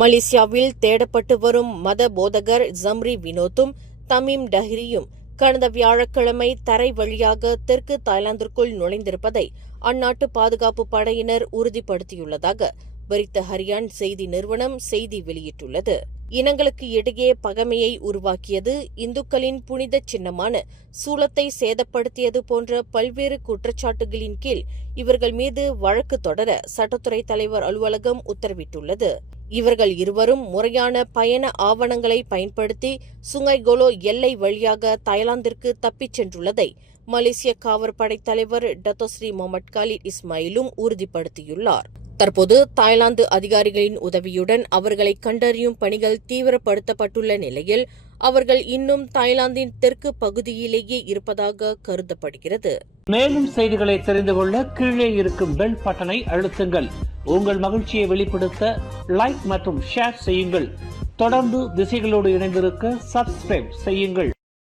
மலேசியாவில் தேடப்பட்டு வரும் மத போதகர் ஜம்ரி வினோத்தும் தமீம் டஹ்ரியும் கடந்த வியாழக்கிழமை தரை வழியாக தெற்கு தாய்லாந்திற்குள் நுழைந்திருப்பதை அந்நாட்டு பாதுகாப்பு படையினர் உறுதிப்படுத்தியுள்ளதாக பரித்த ஹரியான் செய்தி நிறுவனம் செய்தி வெளியிட்டுள்ளது. இனங்களுக்கு இடையே பகைமையை உருவாக்கியது, இந்துக்களின் புனித சின்னமான சூலத்தை சேதப்படுத்தியது போன்ற பல்வேறு குற்றச்சாட்டுகளின் கீழ் இவர்கள் மீது வழக்கு தொடர சட்டத்துறை தலைவர் அலுவலகம் உத்தரவிட்டுள்ளது. இவர்கள் இருவரும் முறையான பயண ஆவணங்களை பயன்படுத்தி சுங்கைகோலோ எல்லை வழியாக தாய்லாந்திற்கு தப்பிச் சென்றுள்ளதை மலேசிய காவற்படை தலைவர் டத்தோஸ்ரீ முகமது காலித் இஸ்மாயிலும் உறுதிப்படுத்தியுள்ளார். தற்போது தாய்லாந்து அதிகாரிகளின் உதவியுடன் அவர்களை கண்டறியும் பணிகள் தீவிரப்படுத்தப்பட்டுள்ள நிலையில் அவர்கள் இன்னும் தாய்லாந்தின் தெற்கு பகுதியிலேயே இருப்பதாக கருதப்படுகிறது. மேலும் செய்திகளை தெரிந்து கொள்ள கீழே இருக்கும் பெல் பட்டனை அழுத்துங்கள். உங்கள் மகிழ்ச்சியை வெளிப்படுத்த லைக் மற்றும் ஷேர் செய்யுங்கள். தொடர்ந்து திசைகளோடு இணைந்திருக்க சப்ஸ்கிரைப் செய்யுங்கள்.